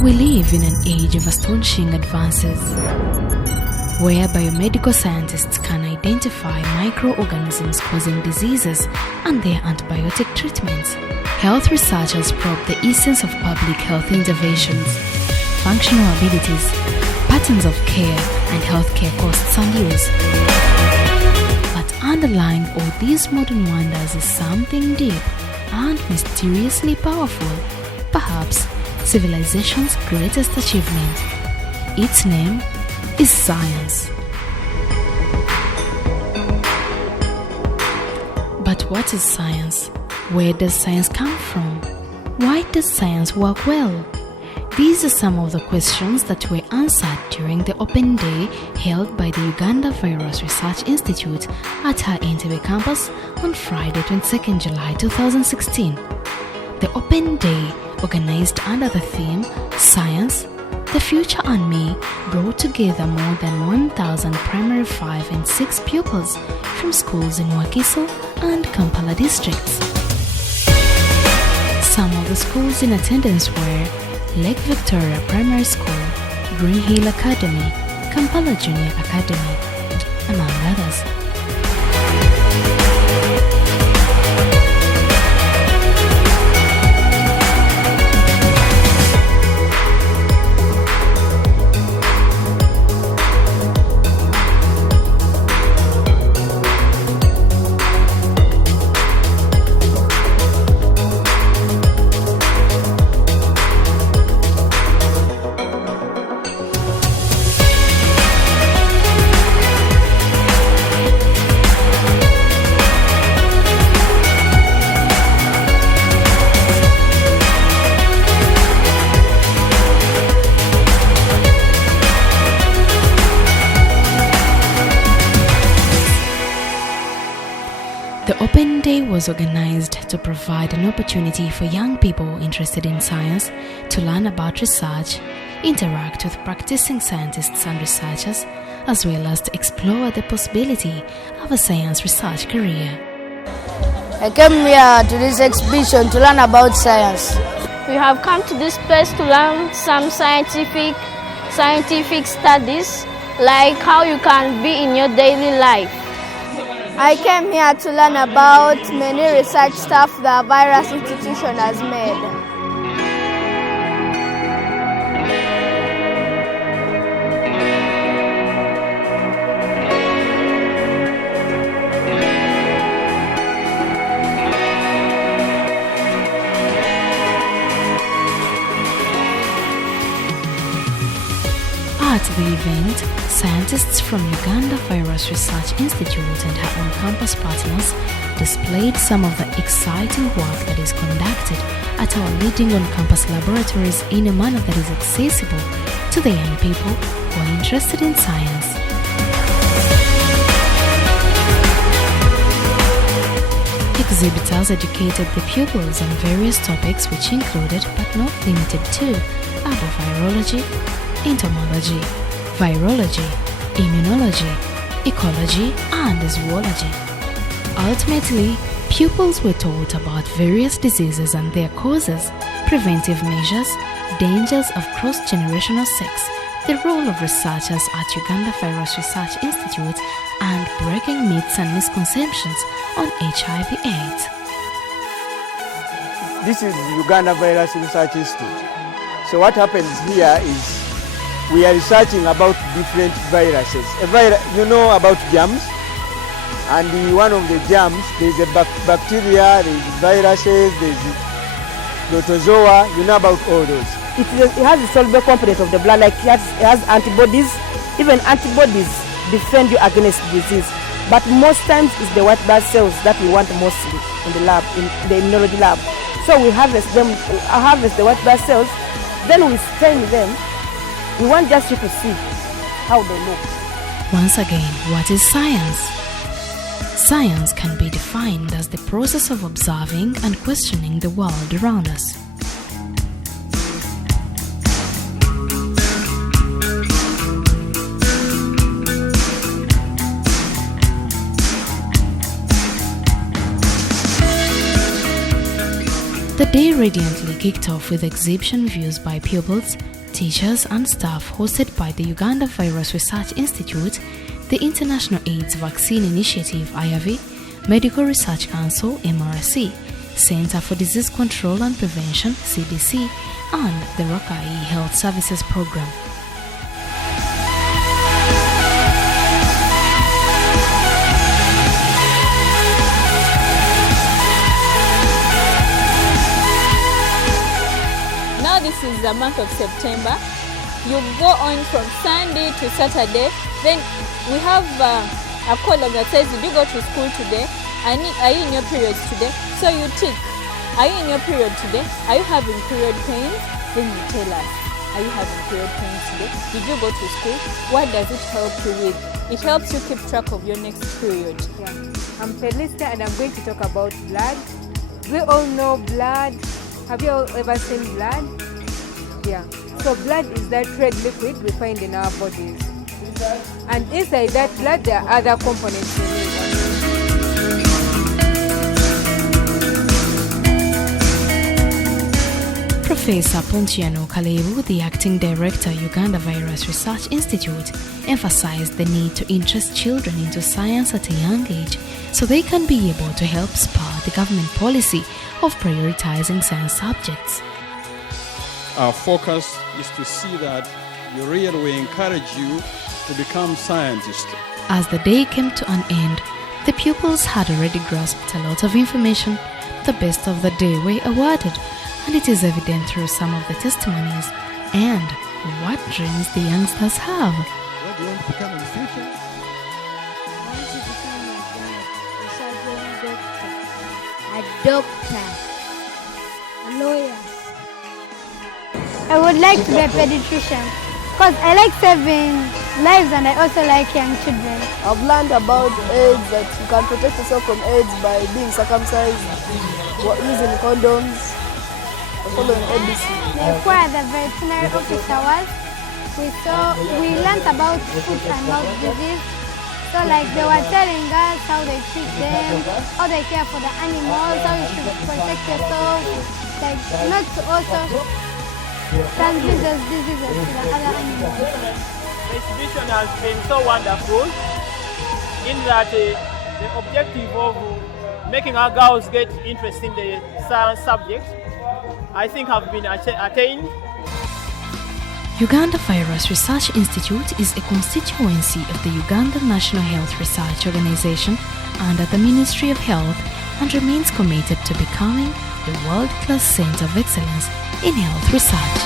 We live in an age of astonishing advances, where biomedical scientists can identify microorganisms causing diseases and their antibiotic treatments. Health researchers probe the essence of public health interventions, functional abilities, patterns of care, and healthcare costs and use. But underlying all these modern wonders is something deep and mysteriously powerful, perhaps civilization's greatest achievement. Its name is science. But what is science? Where does science come from? Why does science work well? These are some of the questions that were answered during the Open Day held by the Uganda Virus Research Institute at her Entebbe campus on Friday, 22nd July 2016. The Open Day, organized under the theme Science, the Future and Me, brought together more than 1,000 primary 5 and 6 pupils from schools in Wakiso and Kampala districts. Some of the schools in attendance were Lake Victoria Primary School, Green Hill Academy, Kampala Junior Academy, among others. The Open Day was organized to provide an opportunity for young people interested in science to learn about research, interact with practicing scientists and researchers, as well as to explore the possibility of a science research career. I came here to this exhibition to learn about science. We have come to this place to learn some scientific studies, like how you can be in your daily life. I came here to learn about many research stuff the Virus Institution has made. At the event, scientists from Uganda Virus Research Institute and her on-campus partners displayed some of the exciting work that is conducted at our leading on-campus laboratories in a manner that is accessible to the young people who are interested in science. Exhibitors educated the pupils on various topics which included, but not limited to, arbovirology, entomology, virology, immunology, ecology, and zoology. Ultimately, pupils were taught about various diseases and their causes, preventive measures, dangers of cross-generational sex, the role of researchers at Uganda Virus Research Institute, and breaking myths and misconceptions on HIV/AIDS. This is the Uganda Virus Research Institute. So what happens here is we are researching about different viruses. You know about germs, and one of the germs, there is a bacteria, there is viruses, there is protozoa. You know about all those. It has a soluble component of the blood, like it has antibodies. Even antibodies defend you against disease. But most times it's the white blood cells that we want mostly in the lab, in the immunology lab. So we harvest them, harvest the white blood cells, then we stain them. We want just you to see how they look. Once again, what is science? Science can be defined as the process of observing and questioning the world around us. The day radiantly kicked off with exhibition views by pupils, teachers and staff hosted by the Uganda Virus Research Institute, the International AIDS Vaccine Initiative IAVI, Medical Research Council MRC, Center for Disease Control and Prevention CDC, and the Rakai Health Services Program. Now this is the month of September. You go on from Sunday to Saturday. Then we have a column that says, did you go to school today? Are you in your periods today? So you tick. Are you in your period today? Are you having period pains? Then you tell us, are you having period pains today? Did you go to school? What does it help you with? It helps you keep track of your next period. Yeah. I'm Felista and I'm going to talk about blood. We all know blood. Have you all ever seen blood? Yeah. So blood is that red liquid we find in our bodies. And inside that blood there are other components in it. Professor Pontiano Kalebu, the acting director, Uganda Virus Research Institute, emphasized the need to interest children into science at a young age so they can be able to help spur the government policy of prioritizing science subjects. Our focus is to see that we encourage you to become scientists. As the day came to an end, the pupils had already grasped a lot of information. The best of the day were awarded, and it is evident through some of the testimonies and what dreams the youngsters have. What do you want to become in the future? I want to become a doctor, a lawyer. I would like to be a pediatrician because I like saving lives and I also like young children. I've learned about AIDS, that you can protect yourself from AIDS by being circumcised, using condoms, and following ABC. Where the veterinary officer was, we learned about foot and mouth disease. So like they were telling us how they treat them, how they care for the animals, how you should protect yourself, like not to also transmit those diseases to the other animals. The exhibition has been so wonderful in that the objective of making our girls get interested in the science subject, I think have been attained. Uganda Virus Research Institute is a constituency of the Uganda National Health Research Organization under the Ministry of Health and remains committed to becoming a world-class center of excellence in health research.